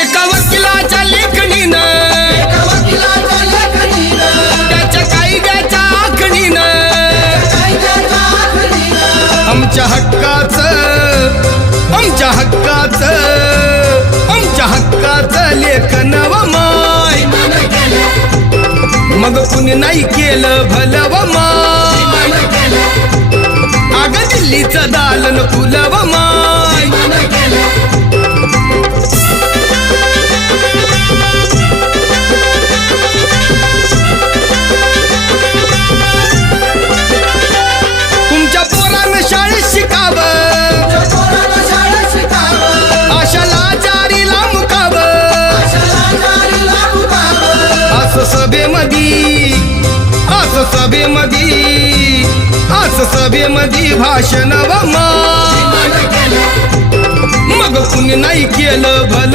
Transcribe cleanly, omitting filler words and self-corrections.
एका वकिलाच्या लेखणीनं त्याच्या कायद्याच्या आखणीनं आमच्या हक्काचं लेखन व माय मग कुणी नाही केलं भलं व माय अग दिल्लीचं दालन फुलं व माय तुमच्या पोरानं शाळेत शिकावं आशाला जारीला मुकावं असं सभेमधी भाषण व माय मग कुणी नाही केलं भलं